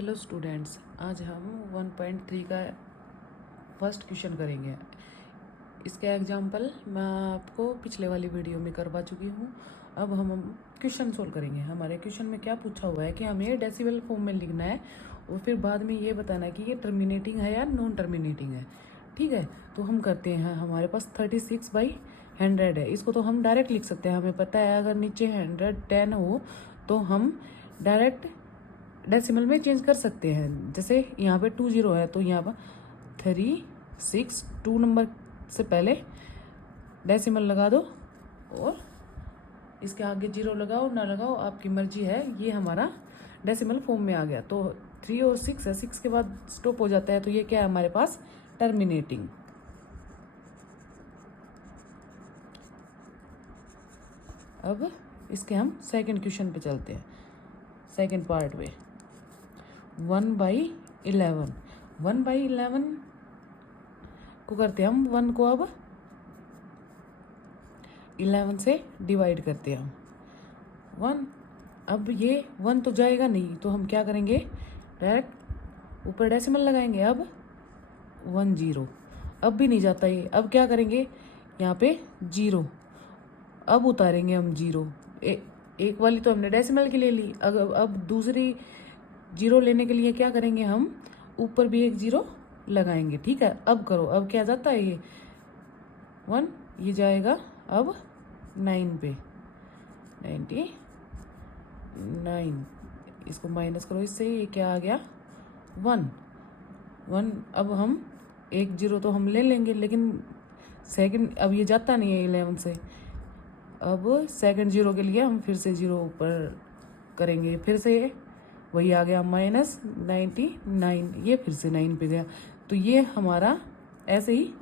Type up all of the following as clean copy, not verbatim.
Hello students, आज हम 1.3 का फर्स्ट क्वेश्चन करेंगे। इसका एग्जाम्पल मैं आपको पिछले वाली वीडियो में करवा चुकी हूँ। अब हम क्वेश्चन सोल्व करेंगे। हमारे क्वेश्चन में क्या पूछा हुआ है कि हमें डेसिबल फॉर्म में लिखना है और फिर बाद में ये बताना है कि ये टर्मिनेटिंग है या नॉन टर्मिनेटिंग है। ठीक है, तो हम करते हैं। हमारे पास 36/100 है। इसको तो हम डायरेक्ट लिख सकते हैं। हमें पता है अगर नीचे 110 हो तो हम डायरेक्ट डेसिमल में चेंज कर सकते हैं। जैसे यहाँ पे 20 है तो यहाँ पर 362 नंबर से पहले डेसिमल लगा दो और इसके आगे 0 लगाओ ना लगाओ, आपकी मर्जी है। ये हमारा डेसिमल फॉर्म में आ गया। तो 3 और 6 है, 6 के बाद स्टॉप हो जाता है, तो ये क्या है हमारे पास? टर्मिनेटिंग। अब इसके हम सेकंड क्वेश्चन पे चलते हैं, सेकंड पार्ट में। 1/11 1/11 को करते हैं हम 1 को अब 11 से डिवाइड करते हैं हम 1। अब ये 1 तो जाएगा नहीं, तो हम क्या करेंगे? डायरेक्ट ऊपर डेसिमल लगाएंगे। अब 10, अब भी नहीं जाता ये। अब क्या करेंगे? यहाँ पे 0, अब उतारेंगे हम 0। एक वाली तो हमने डेसिमल की ले ली। अब दूसरी 0 लेने के लिए क्या करेंगे? हम ऊपर भी एक 0 लगाएंगे। ठीक है, अब करो। अब क्या जाता है? ये 1, ये जाएगा अब 9 पे, 99। इसको माइनस करो इससे, ये क्या आ गया? 1। अब हम एक 0 तो हम ले लेंगे, लेकिन सेकंड अब ये जाता नहीं है 11 से। अब सेकंड 0 के लिए हम फिर से 0 ऊपर करेंगे। फिर से वही आ गया -99। ये फिर से 9 पे गया। तो ये हमारा ऐसे ही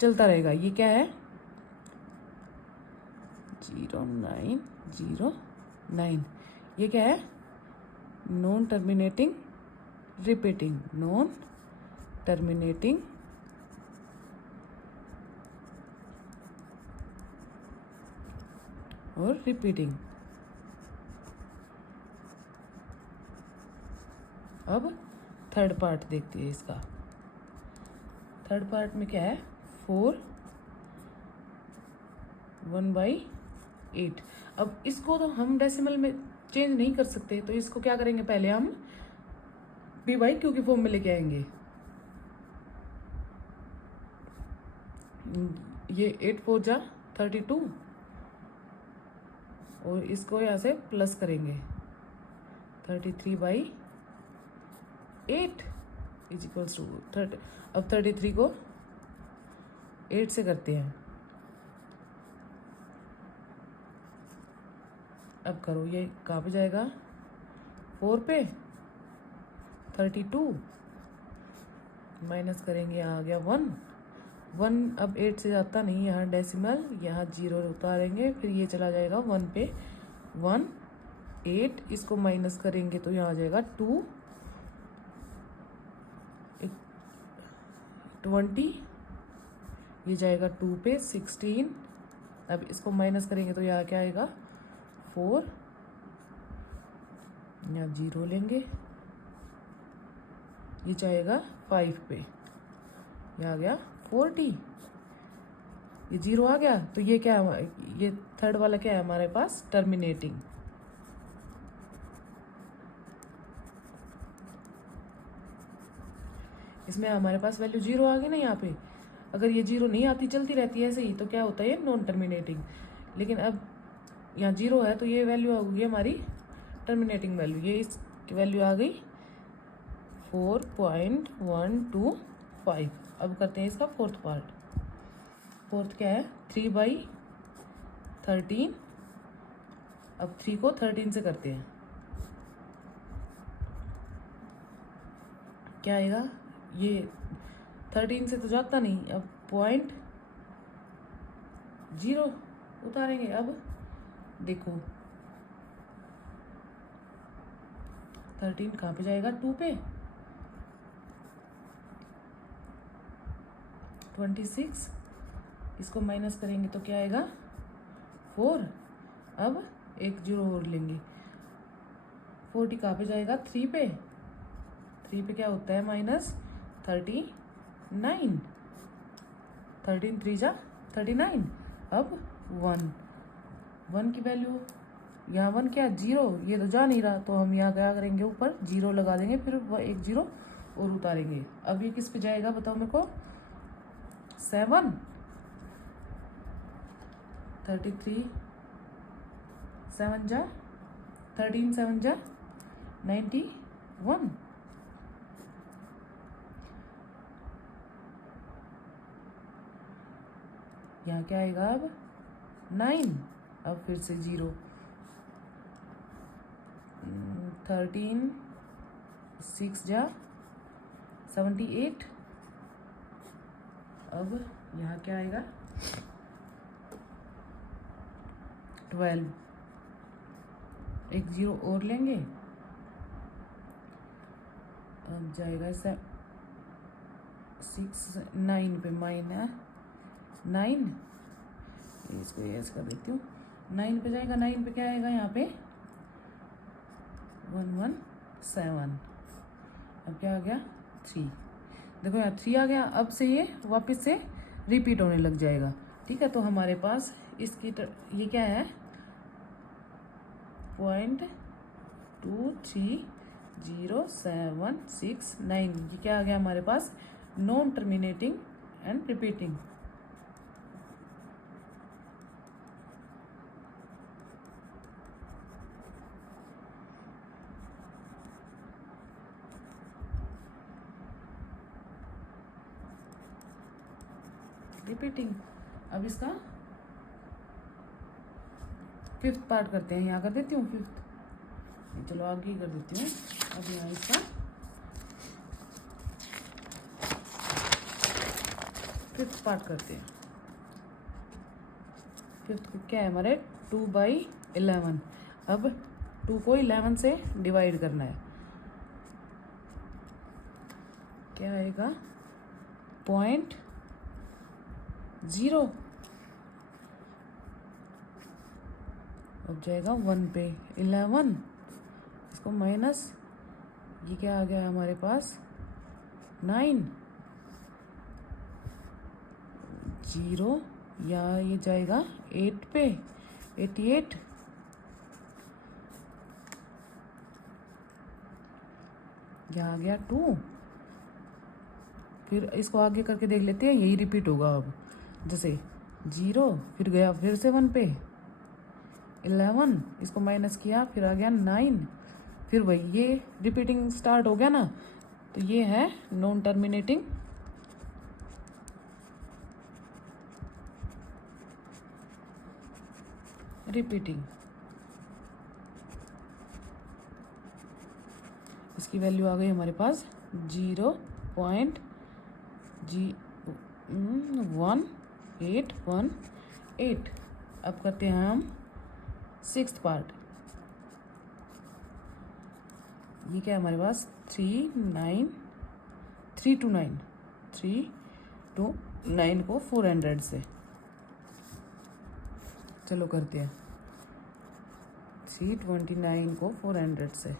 चलता रहेगा। ये क्या है? 0909। ये क्या है? Non terminating repeating, non terminating और रिपीटिंग। अब थर्ड पार्ट देखते हैं इसका। थर्ड पार्ट में क्या है? 4 1/8। अब इसको तो हम डेसिमल में चेंज नहीं कर सकते, तो इसको क्या करेंगे? पहले हम p/q की फॉर्म में लेके आएंगे। ये 8 4 जा 32 और इसको यहाँ से प्लस करेंगे। 33/8 इज इक्वल्स टू 30। अब 33 को 8 से करते हैं। अब करो, ये कहाँ पे जाएगा? 4 पे 32 माइनस करेंगे, आ गया 1। अब 8 से जाता नहीं, यहाँ डेसिमल, यहाँ 0 उतारेंगे, फिर ये चला जाएगा 1 पे। 1 8, इसको माइनस करेंगे तो यहाँ आ जाएगा 2 20। ये जाएगा 2 पे 16। अब इसको माइनस करेंगे तो यहाँ क्या आएगा? 4। यहाँ 0 लेंगे, ये जाएगा 5 पे। ये आ गया 40। ये 0 आ गया, तो ये क्या है? ये थर्ड वाला क्या है हमारे पास? टर्मिनेटिंग। इसमें हमारे पास वैल्यू 0 आ गई ना यहाँ पे। अगर ये 0 नहीं आती, चलती रहती है ऐसे ही, तो क्या होता है? ये नॉन टर्मिनेटिंग। लेकिन अब यहाँ 0 है तो ये वैल्यू होगी हमारी टर्मिनेटिंग वैल्यू। ये इसकी वैल्यू आ गई 4.125। अब करते हैं इसका फोर्थ पार्ट। फोर्थ क्या है? 3/13। अब 3 को 13 से करते हैं, क्या आएगा? ये 13 से तो जाता नहीं। अब 0.0 उतारेंगे। अब देखो 13 कहाँ पे जाएगा? 2 पे 26। इसको माइनस करेंगे तो क्या आएगा? 4। अब एक 0 और लेंगे। 40 कहाँ पे जाएगा? 3 पे 3 पे क्या होता है -39। 13 3 जा 39। अब 1 की वैल्यू यहाँ 1 क्या 0, ये तो जा नहीं रहा, तो हम यहाँ क्या करेंगे, ऊपर 0 लगा देंगे, फिर 1 0 और उतारेंगे। अब ये किस पे जाएगा बताओ मेरे को, 7। 33 7 जा 13 7 जा 91। यहाँ क्या आएगा अब 9। अब फिर से 0। 13 6 जा 78। अब यहाँ क्या आएगा 12। एक 0 और लेंगे, अब जाएगा 6 9 पे -9। इसको ऐसे कर देती हूँ, 9 पे जाएगा, 9 पे क्या आएगा यहाँ पे 117। अब क्या आ गया 3। देखो यहाँ 3 आ गया। अब से ये वापस से रिपीट होने लग जाएगा। ठीक है, तो हमारे पास इसकी ये क्या है 0.23069। ये क्या आ गया हमारे पास, non terminating and repeating. Repeating. अब इसका 5th पार्ट करते हैं, यहाँ कर देती हूँ 5th, चलो आगे ही कर देती हूँ। अब यहाँ इसका 5th पार्ट करते हैं। 5th को क्या है हमारे 2/11। अब 2 को 11 से डिवाइड करना है, क्या आएगा 0.0। अब जाएगा 1 पे 11, इसको माइनस, ये क्या आ गया हमारे पास 9। 0 या ये जाएगा 8 पे 88। यहाँ आ गया 2। फिर इसको आगे करके देख लेते हैं, यही रिपीट होगा। अब जैसे 0 फिर गया फिर से 1 पे 11, इसको माइनस किया, फिर आ गया 9, फिर वही ये रिपीटिंग स्टार्ट हो गया ना। तो ये है नॉन टर्मिनेटिंग रिपीटिंग। इसकी वैल्यू आ गई हमारे पास 0.1818। अब करते हैं हम 6th पार्ट। ये क्या है हमारे पास 329 को 400 से, चलो करते हैं 329 को 400 से।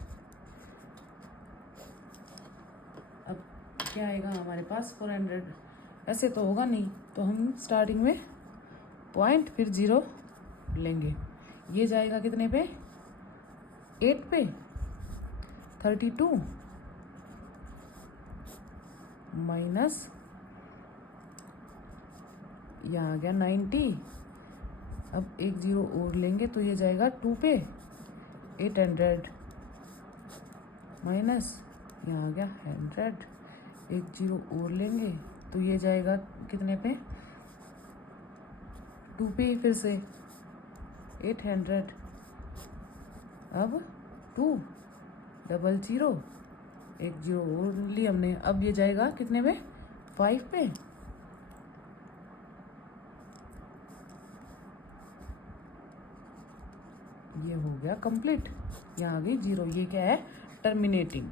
अब क्या आएगा हमारे पास 400, ऐसे तो होगा नहीं, तो हम स्टार्टिंग में पॉइंट फिर 0 लेंगे। ये जाएगा कितने पे 8 पे 32 माइनस, यहाँ आ गया 90। अब एक 0 और लेंगे, तो ये जाएगा 2 पे 800 माइनस, यहाँ आ गया 100। एक 0 और लेंगे, तो ये जाएगा कितने पे 2 पे फिर से 800। अब 200, एक 0 और ली हमने। अब ये जाएगा कितने में 5 पे। ये हो गया कंप्लीट, यहाँ आ गई 0। ये क्या है टर्मिनेटिंग।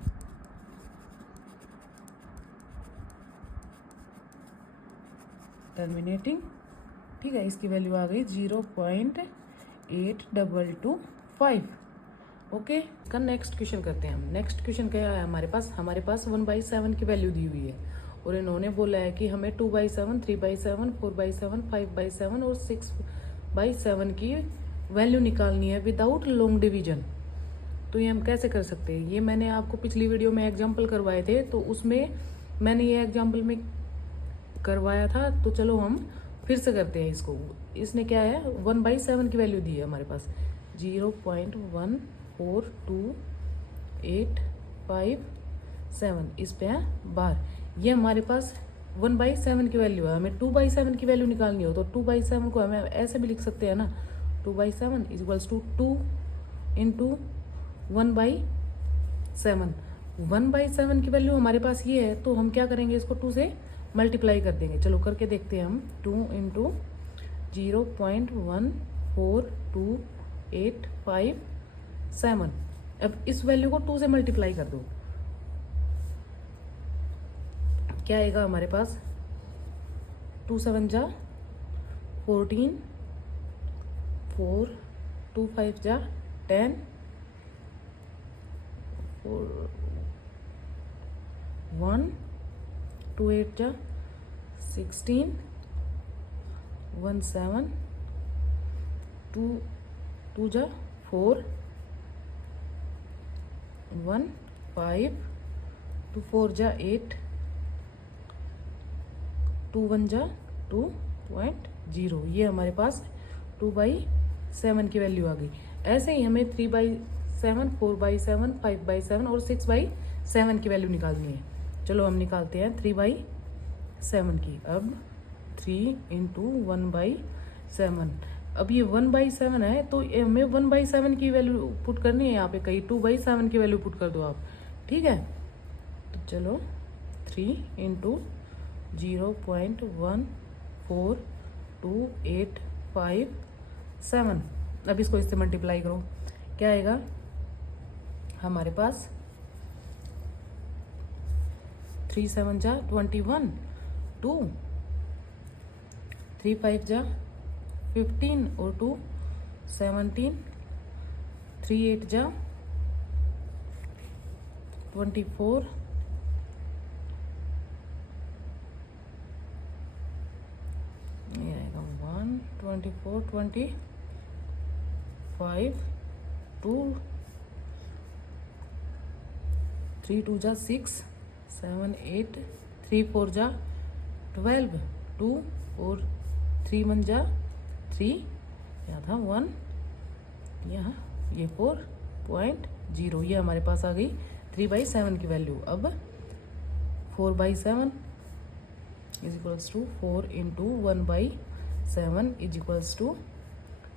ठीक है, इसकी वैल्यू आ गई 0.8225। ओके, इसका नेक्स्ट क्वेश्चन करते हैं हम। नेक्स्ट क्वेश्चन क्या है हमारे पास 1/7 की वैल्यू दी हुई है और इन्होंने बोला है कि हमें 2/7, 3/7, 4/7, 5/7 और 6/7 की वैल्यू निकालनी है विदाउट लॉन्ग डिवीजन। तो ये हम कैसे कर सकते हैं? ये मैंने आपको पिछली वीडियो में एग्जाम्पल करवाए थे, तो उसमें मैंने ये एग्जाम्पल में करवाया था। तो चलो हम फिर से करते हैं इसको। इसने क्या है, 1/7 की वैल्यू दी है हमारे पास 0.142857 इस पे है बार। ये हमारे पास 1/7 की वैल्यू है। हमें 2/7 की वैल्यू निकालनी हो तो 2/7 को हमें ऐसे भी लिख सकते हैं ना, 2/7 इक्वल्स टू 2 इंटू 1/7। 1/7 की वैल्यू हमारे पास ये है, तो हम क्या करेंगे, इसको 2 से मल्टीप्लाई कर देंगे। चलो करके देखते हैं हम। 2 इंटू 0.14285 अब इस वैल्यू को 2 से मल्टीप्लाई कर दो, क्या आएगा हमारे पास, 2 7 जा 14, 4 2 5 जा 10, 1 2 8 जा 16, 1 7 2 जा 4, 1 5 2 4 जा 8, 2 1 जा 2.0। ये हमारे पास 2/7 की वैल्यू आ गई। ऐसे ही हमें 3/7, 4/7, 5/7 और 6/7 की वैल्यू निकालनी है। चलो हम निकालते हैं 3/7 की। अब 3 इंटू 1/7। अब ये 1/7 है, तो हमें 1/7 की वैल्यू पुट करनी है यहाँ पे, कहीं 2/7 की वैल्यू पुट कर दो आप, ठीक है। तो चलो 3 इंटू 0.14285 अब इसको इससे मल्टीप्लाई करो, क्या आएगा हमारे पास, 3 7 जा 21, 2 3 5 जा 15 और 2 17, 3 8 जा 24, ये आएगा 1 24 25, 2 3 2 जा 6 7 8, 3 4 जा 12, 2 और 3 1 जा 3, यहाँ था 1, यहाँ ये 4.0। ये हमारे पास आ गई 3/7 की वैल्यू। अब 4/7 is equals to 4 into 1/7 is equals to,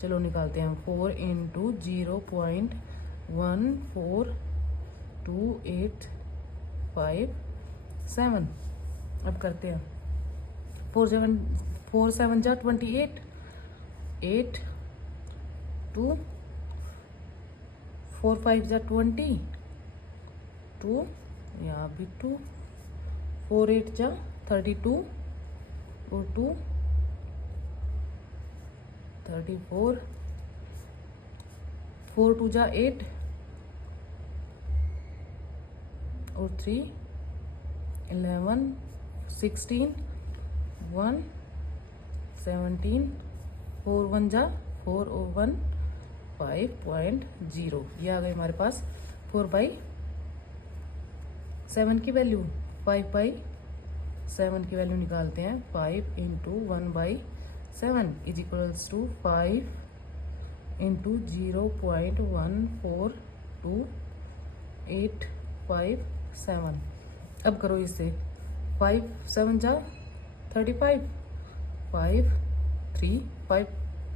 चलो निकालते हैं, 4 इंटू 0.14285 अब करते हैं। 4 7 जा 28, 8 2 4 5 जा 20, 2 यहाँ भी 2, 4 8 जा 32 और 2 34, 4 2 जा 8 और 3 11, 16, 1 17, 4 1 जा 4 और 1 5.0। ये आ गई हमारे पास 4/7 की वैल्यू। 5/7 की वैल्यू निकालते हैं। 5 into 1/7 is equals to 5 into 0.14285 अब करो इससे। 5 7 जा 35, 5 3 5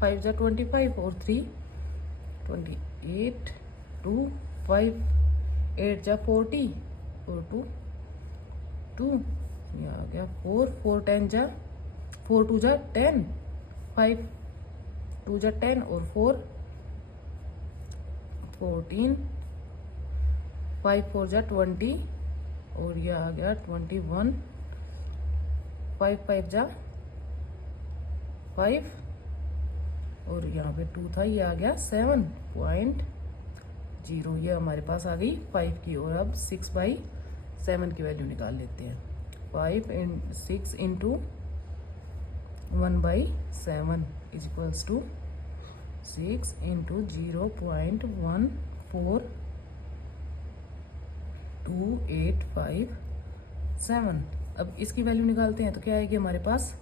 5 जा 25 और 3 28, 2 5 8 जा 40 और 2 2 ये आ गया 4 4 10 जा 4 2 जा 10, 5 2 जा 10 और 4 14, 5 4 जा 20 और ये आ गया 21, 5 5 जा 5 और यहाँ पे 2 था, ये आ गया 7.0। 0, ये हमारे पास आ गई 5 की। और अब 6/7 की वैल्यू निकाल लेते हैं। 6 into 1/7 is equals to 6 into 0.14285 अब इसकी वैल्यू निकालते हैं तो क्या आएगी हमारे पास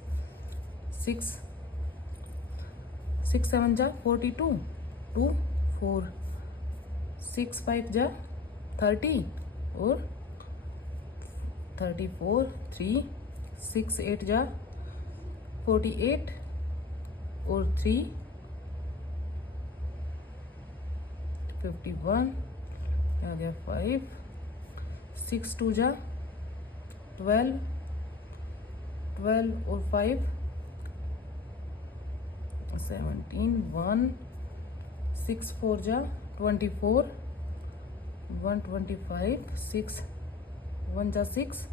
6 7 जा 42 2 4 6 5 जा 30 और 34 3 6 8 जा 48 और 3 51 आ गया 5 6 2 जा 12 और 5 17 1 6 4 जा 24 125 6 1 जा 6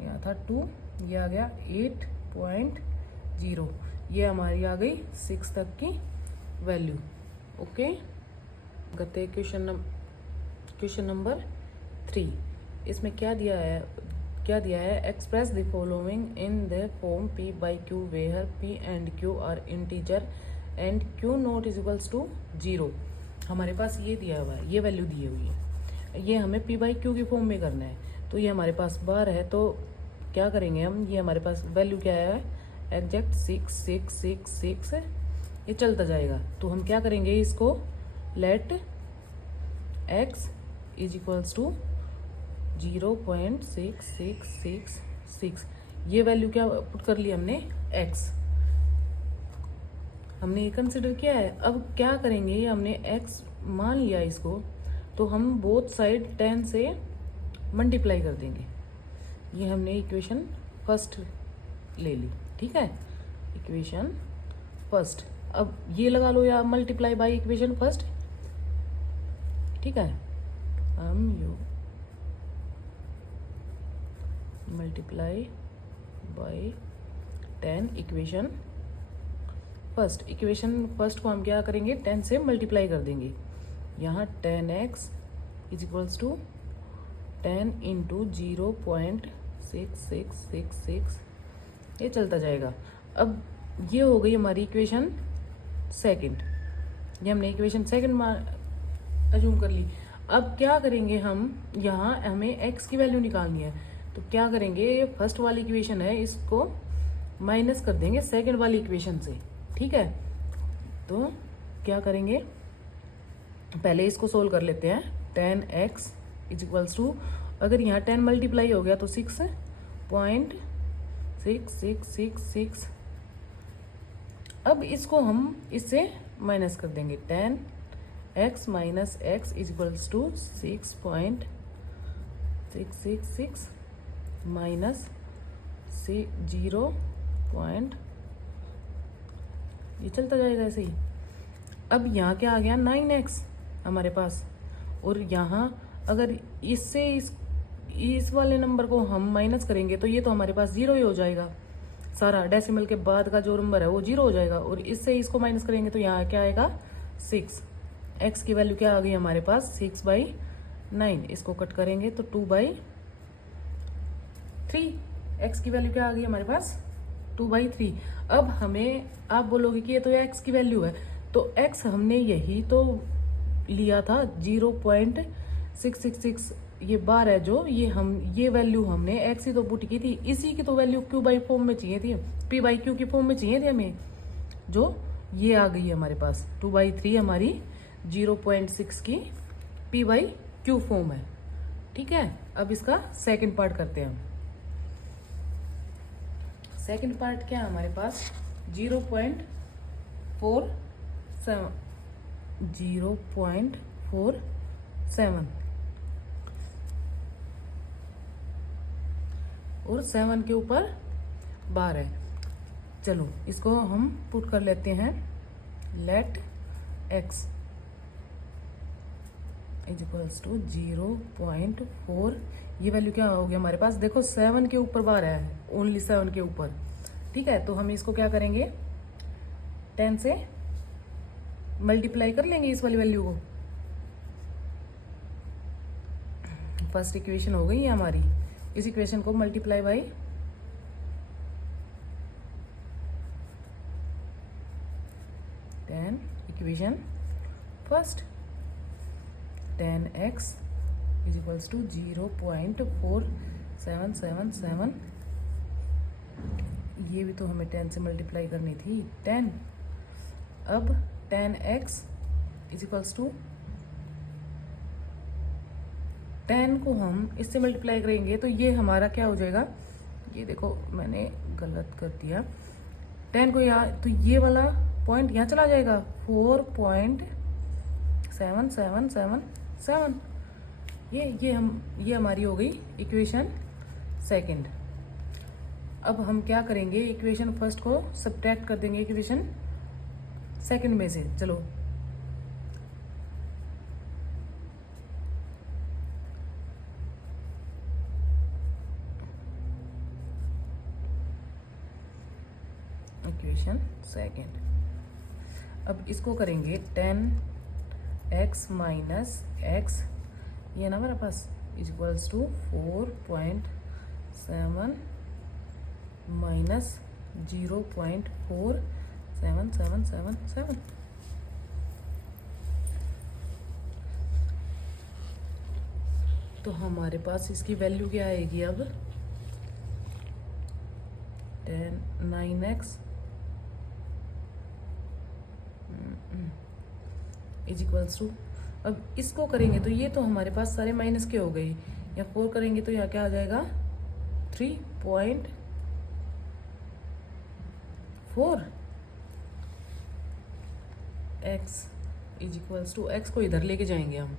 यहाँ था 2 ये आ गया 8.0 ये हमारी आ गई 6 तक की वैल्यू। ओके, करते क्वेश्चन नंबर 3। इसमें क्या दिया है express the following in the form p by q where p and q are integer and q not is equals to 0। हमारे पास ये दिया हुआ है, ये वैल्यू दी हुई है, ये हमें p बाई q की फॉर्म में करना है। तो ये हमारे पास बार है, तो क्या करेंगे हम, ये हमारे पास वैल्यू क्या है एग्जैक्ट 6 6 6 6 है, ये चलता जाएगा। तो हम क्या करेंगे इसको let x is equals to 0.6666 ये वैल्यू क्या पुट कर ली हमने x, हमने ये कंसिडर किया है। अब क्या करेंगे, हमने x मान लिया इसको, तो हम बोथ साइड 10 से मल्टीप्लाई कर देंगे। ये हमने इक्वेशन फर्स्ट ले ली, ठीक है, इक्वेशन फर्स्ट। अब ये लगा लो या मल्टीप्लाई बाय इक्वेशन फर्स्ट, ठीक है, हम you multiply by 10 equation first. Equation first को हम क्या करेंगे 10 से मल्टीप्लाई कर देंगे। यहाँ 10x is equals to 10 into 0.6666 ये चलता जाएगा। अब ये हो गई हमारी इक्वेशन सेकंड, ये हमने इक्वेशन सेकंड अज्यूम कर ली। अब क्या करेंगे हम, यहाँ हमें x की वैल्यू निकालनी है, तो क्या करेंगे, ये फर्स्ट वाली इक्वेशन है, इसको माइनस कर देंगे सेकंड वाली इक्वेशन से, ठीक है। तो क्या करेंगे, पहले इसको सोल्व कर लेते हैं। 10x इज इक्वल्स टू, अगर यहाँ 10 मल्टीप्लाई हो गया तो 6.6666। अब इसको हम इससे माइनस कर देंगे। 10x minus x is equals to 6.666 minus 0. ये चलता जाएगा ऐसे ही। अब यहाँ क्या आ गया 9x हमारे पास, और यहाँ अगर इससे इस वाले नंबर को हम माइनस करेंगे तो ये तो हमारे पास 0 ही हो जाएगा, सारा डेसिमल के बाद का जो नंबर है वो 0 हो जाएगा। और इससे इसको माइनस करेंगे तो यहाँ क्या आएगा 6। x की वैल्यू क्या आ गई हमारे पास 6/9, इसको कट करेंगे तो 2/3। x की वैल्यू क्या आ गई हमारे पास 2/3। अब हमें आप बोलोगे कि ये तो x की वैल्यू है, तो x हमने यही तो लिया था 0.666, ये बार है जो ये वैल्यू हमने x ही तो पुट की थी, इसी की तो वैल्यू q बाई फॉर्म में चाहिए थी, p बाई q की फॉर्म में चाहिए थी हमें, जो ये आ गई हमारे पास 2/3 हमारी 0.6 की p बाई q फॉर्म है, ठीक है। अब इसका सेकंड पार्ट करते हैं हम। सेकंड पार्ट क्या है हमारे पास 0.47 और 7 के ऊपर बार है। चलो इसको हम पुट कर लेते हैं। Let x is equals to 0.4, ये वैल्यू क्या होगी हमारे पास, देखो 7 के ऊपर बार है, ओनली 7 के ऊपर, ठीक है। तो हम इसको क्या करेंगे 10 से मल्टीप्लाई कर लेंगे इस वाली वैल्यू को, फर्स्ट इक्वेशन हो गई है हमारी। इस इक्वेशन को multiply by 10 equation first 10x is equals to 0.4777। ये भी तो हमें 10 से मल्टीप्लाई करनी थी 10। अब 10x इज इक्वल्स टू 10 को हम इससे मल्टीप्लाई करेंगे तो ये हमारा क्या हो जाएगा, ये देखो मैंने गलत कर दिया। 10 को यहाँ तो ये वाला पॉइंट यहाँ चला जाएगा 4.7777। ये हमारी हो गई इक्वेशन सेकंड। अब हम क्या करेंगे, इक्वेशन फर्स्ट को सब्ट्रैक्ट कर देंगे इक्वेशन सेकंड में से। चलो इक्वेशन सेकंड। अब इसको करेंगे 10x माइनस x, ये ना मेरे पास इज इक्वल्स टू 4.7 माइनस 0.4777। तो हमारे पास इसकी वैल्यू क्या आएगी अब 9x इज इक्वल्स टू, अब इसको करेंगे तो ये तो हमारे पास सारे माइनस के हो गए, या 4 करेंगे तो यहाँ क्या आ जाएगा 3.4 x is equals to, x को इधर लेके जाएंगे हम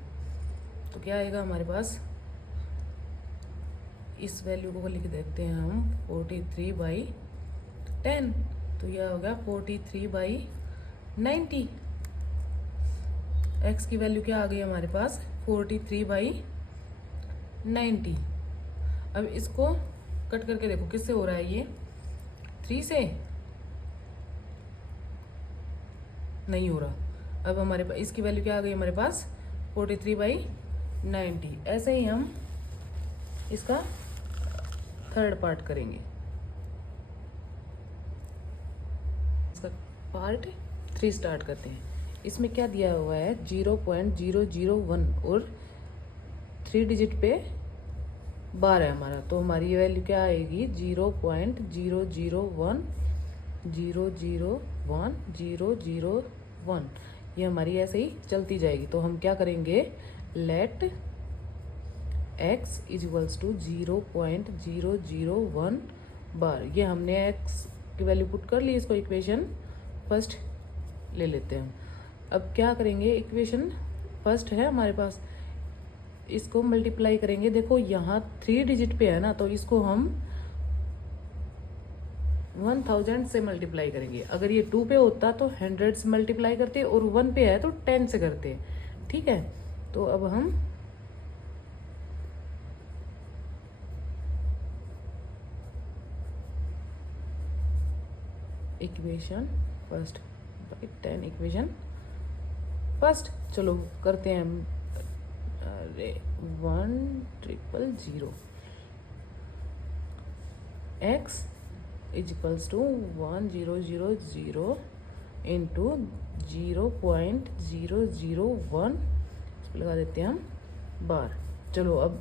तो क्या आएगा हमारे पास, इस वैल्यू को लिख देते हैं हम 43/10। तो यह होगा 43/90। x की वैल्यू क्या आ गई हमारे पास 43/90। अब इसको कट करके देखो किससे हो रहा है, ये 3 से नहीं हो रहा। अब हमारे पास इसकी वैल्यू क्या आ गई हमारे पास 43/90। ऐसे ही हम इसका थर्ड पार्ट करेंगे। इसका पार्ट 3 स्टार्ट करते हैं। इसमें क्या दिया हुआ है 0.001 और 3 डिजिट पे बार है हमारा, तो हमारी ये वैल्यू क्या आएगी 0.001001001। ये हमारी ऐसे ही चलती जाएगी। तो हम क्या करेंगे, let x is equals to 0.001 bar. ये हमने x की वैल्यू पुट कर ली, इसको इक्वेशन फर्स्ट ले लेते हैं। अब क्या करेंगे, इक्वेशन फर्स्ट है हमारे पास, इसको मल्टीप्लाई करेंगे। देखो यहाँ 3 डिजिट पे है ना, तो इसको हम 1000 से मल्टीप्लाई करेंगे। अगर ये 2 पे होता तो 100 से मल्टीप्लाई करते, और 1 पे है तो 10 से करते। ठीक है, तो अब हम इक्वेशन फर्स्ट 10 इक्वेशन फर्स्ट, चलो करते हैं हम 1,000 x is equals to 1000 into 0.001 लगा देते हैं हम बार। चलो अब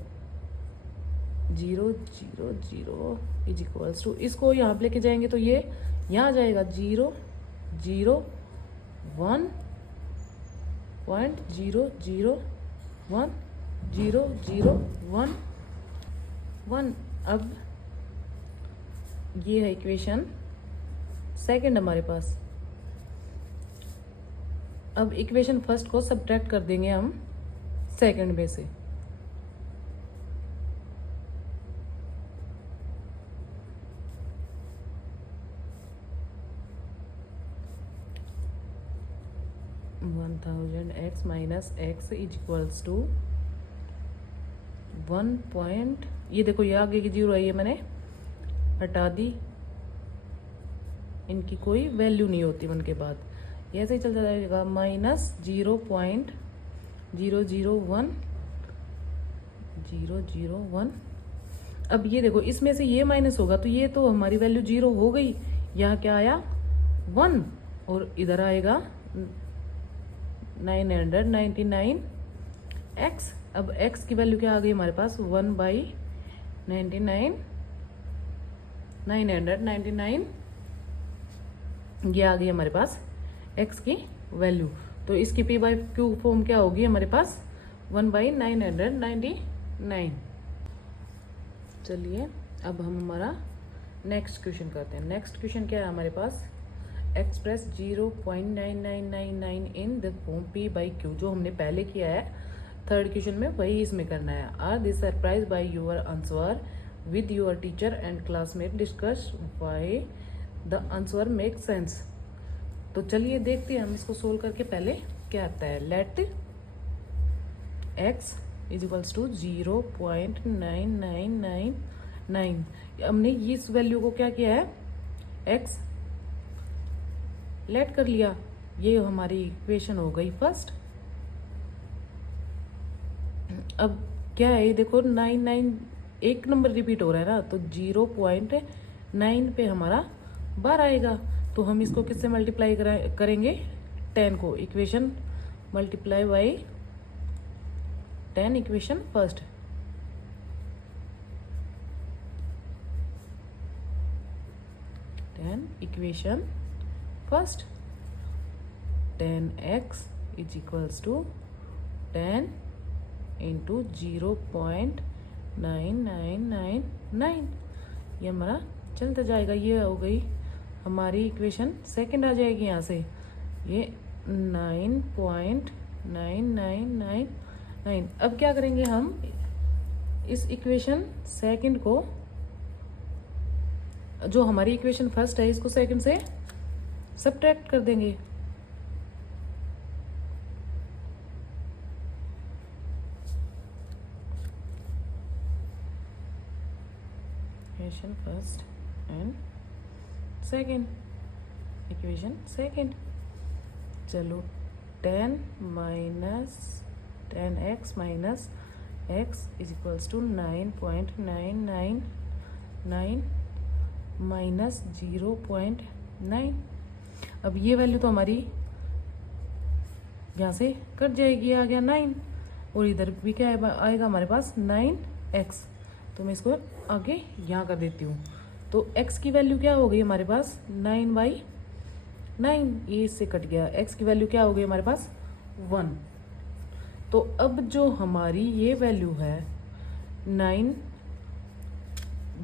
000 इज इक्वल्स टू, इसको यहाँ पे लेके जाएंगे तो ये यहाँ आ जाएगा 0.0010011। अब ये है इक्वेशन सेकंड हमारे पास। अब इक्वेशन फर्स्ट को सब्ट्रैक्ट कर देंगे हम सेकंड में से। x minus x is equals to 1. ये देखो ये आगे की 0 है, ये मैंने हटा दी, इनकी कोई वैल्यू नहीं होती 1 के बाद, ये ऐसे ही चलता जाएगा। माइनस 0.001 0 0 1। अब ये देखो इसमें से ये माइनस होगा तो ये तो हमारी वैल्यू 0 हो गई। यहाँ क्या आया 1 और इधर आएगा 999 x। अब x की वैल्यू क्या आ गई हमारे पास 1/99 999। ये आ गई हमारे पास x की वैल्यू। तो इसकी p बाई क्यू फॉर्म क्या होगी हमारे पास 1/999। चलिए अब हम हमारा नेक्स्ट क्वेश्चन करते हैं। नेक्स्ट क्वेश्चन क्या है हमारे पास, express 0.9999 in the form p by q, जो हमने पहले किया है थर्ड क्वेश्चन में वही इसमें करना है। Are this surprise by your answer with your teacher and classmate discuss why the answer make sense. तो चलिए देखते हैं हम इसको सोल्व करके। पहले क्या आता है, let x is equals to 0.9999। हमने इस वैल्यू को क्या किया है x लेट कर लिया, ये हमारी इक्वेशन हो गई फर्स्ट। अब क्या है देखो 99 एक नंबर रिपीट हो रहा है ना, तो 0.9 पे हमारा बार आएगा। तो हम इसको किससे मल्टीप्लाई करेंगे 10 को, equation multiply by 10 equation first. Equation first 10x is equals to 10 into 0.9999। ये हमारा चलता जाएगा। ये हो गई हमारी इक्वेशन सेकंड आ जाएगी यहाँ से, ये 9.9999। अब क्या करेंगे हम इस इक्वेशन सेकंड को, जो हमारी इक्वेशन फर्स्ट है इसको सेकंड से सब्ट्रैक्ट कर देंगे। Equation first and second, equation second. चलो 10 minus 10x minus x is equals to 9.999 minus 0.9। अब ये वैल्यू तो हमारी यहाँ से कट जाएगी, आ गया 9 और इधर भी क्या आएगा हमारे पास 9x। तो मैं इसको आगे यहाँ कर देती हूँ। तो x की वैल्यू क्या हो गई हमारे पास 9/9, ये इससे कट गया। x की वैल्यू क्या हो गई हमारे पास 1। तो अब जो हमारी ये वैल्यू है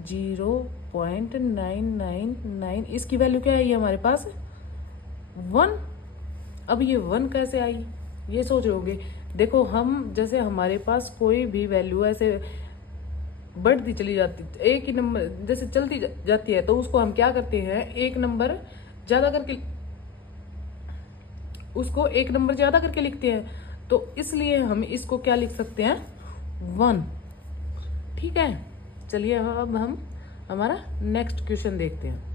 0.999, इसकी वैल्यू क्या है ये हमारे पास 1। अब ये 1 कैसे आई ये सोच रहे होंगे। देखो हम जैसे हमारे पास कोई भी वैल्यू ऐसे बढ़ती चली जाती, एक ही नंबर जैसे चलती जाती है, तो उसको हम क्या करते हैं एक नंबर ज्यादा करके, उसको एक नंबर ज्यादा करके लिखते हैं। तो इसलिए हम इसको क्या लिख सकते हैं 1। ठीक है, चलिए अब हम हमारा नेक्स्ट क्वेश्चन देखते हैं।